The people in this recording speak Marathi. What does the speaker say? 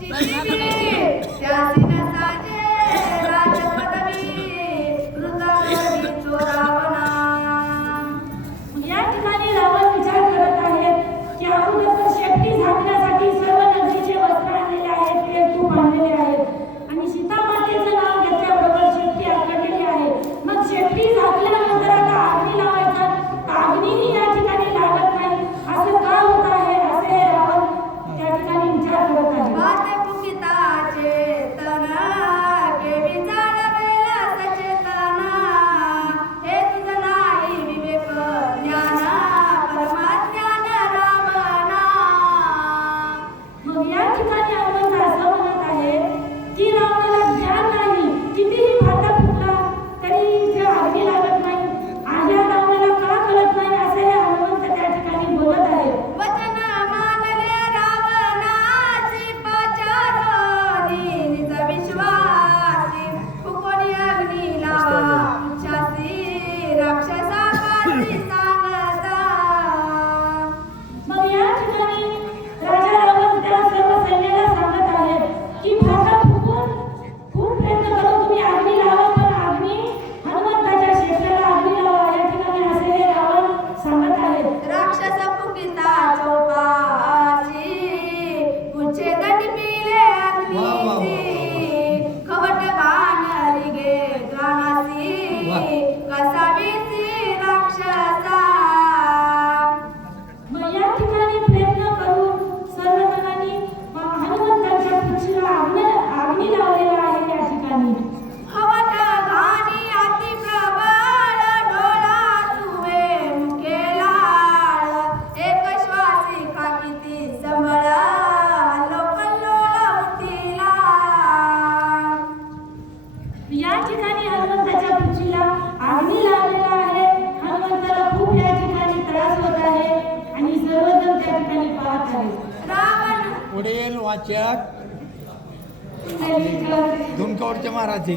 या ठिकाणी रावण विचार करत आहे की अगोदर शेपटी झाकण्यासाठी सर्व नदीचे वस्त्र आणलेले आहेत, तेल तूप आणलेले आहेत आणि सीता मातेचं नाव घेतल्याबरोबर शेपटी आकडलेली आहे. मग शेपटी झाकल्यानंतर आता अग्नी लावायचा, अग्नीही या ठिकाणी लागत नाही. असं का होत आहे असे रावण त्या ठिकाणी विचार करत आहे. पुढील वाचक धुनकवडचे महाराज.